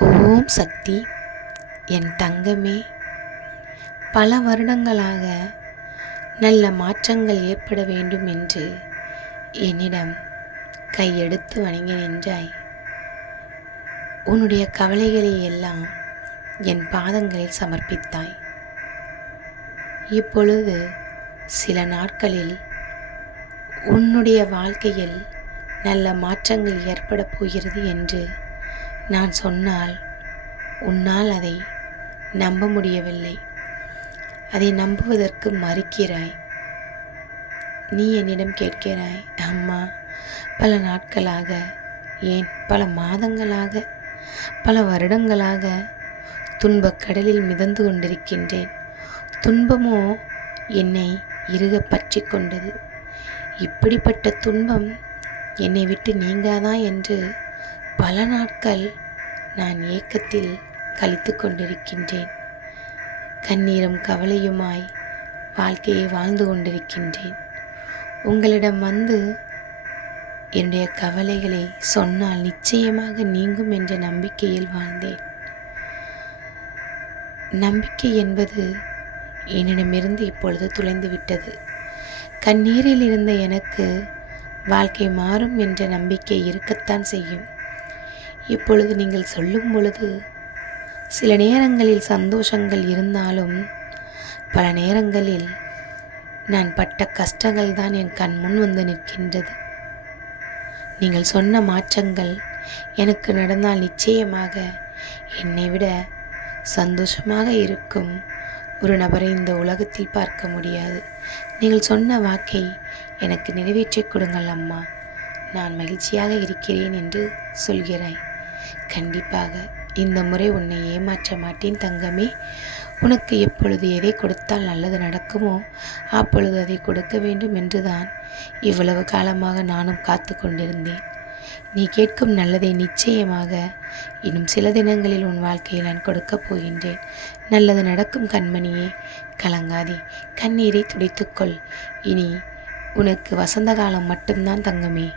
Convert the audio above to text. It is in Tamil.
ஓம் சக்தி. என் தங்கமே பல வருடங்களாக நல்ல மாற்றங்கள் ஏற்பட வேண்டும் என்று என்னிடம் கையெடுத்து வணங்கி நின்றாய். உன்னுடைய கவலைகளை எல்லாம் என் பாதங்களில் சமர்ப்பித்தாய். இப்பொழுது சில நாட்களில் உன்னுடைய வாழ்க்கையில் நல்ல மாற்றங்கள் ஏற்பட போகிறது என்று நான் சொன்னால் உன்னால் அதை நம்ப முடியவில்லை. அதை நம்புவதற்கு மறுக்கிறாய். நீ என்னிடம் கேட்கிறாய் அம்மா பல நாட்களாக ஏன் பல மாதங்களாக பல வருடங்களாக துன்பக் கடலில் மிதந்து கொண்டிருக்கின்றேன். துன்பமோ என்னை இறுக பற்றி கொண்டது. இப்படிப்பட்ட துன்பம் என்னை விட்டு நீங்காதா? என்று பல நாட்கள் நான் ஏக்கத்தில் கழித்து கொண்டிருக்கின்றேன். கண்ணீரும் கவலையுமாய் வாழ்க்கையை வாழ்ந்து கொண்டிருக்கின்றேன். உங்களிடம் வந்து என்னுடைய கவலைகளை சொன்னால் நிச்சயமாக நீங்கும் என்ற நம்பிக்கையில் வாழ்ந்தேன். நம்பிக்கை என்பது என்னிடமிருந்து இப்பொழுது துளைந்து விட்டது. கண்ணீரில் இருந்த எனக்கு வாழ்க்கை மாறும் என்ற நம்பிக்கை இருக்கத்தான் செய்யும். இப்பொழுது நீங்கள் சொல்லும் பொழுது சில நேரங்களில் சந்தோஷங்கள் இருந்தாலும் பல நேரங்களில் நான் பட்ட கஷ்டங்கள் தான் என் கண் முன் வந்து நிற்கின்றது. நீங்கள் சொன்ன மாற்றங்கள் எனக்கு நடந்தால் நிச்சயமாக என்னை விட சந்தோஷமாக இருக்கும். ஒரு நபரை இந்த உலகத்தில் பார்க்க முடியாது. நீங்கள் சொன்ன வாக்கை எனக்கு நிறைவேற்றிக் கொடுங்கள் அம்மா. நான் மகிழ்ச்சியாக இருக்கிறேன் என்று சொல்கிறாய் கண்டிப்பாக இந்த முறை உன்னை ஏமாற்ற மாட்டேன் தங்கமே. உனக்கு எப்பொழுது எதை கொடுத்தால் நல்லது நடக்குமோ அப்பொழுது அதை கொடுக்க வேண்டும் என்றுதான் இவ்வளவு காலமாக நானும் காத்து கொண்டிருந்தேன். நீ கேட்கும் நல்லதை நிச்சயமாக இன்னும் சில தினங்களில் உன் வாழ்க்கையில் நான் கொடுக்கப் போகின்றேன். நல்லது நடக்கும் கண்மணியே கலங்காதே கண்ணீரை துடைத்துக்கொள் இனி உனக்கு வசந்த காலம் மட்டும்தான் தங்கமே.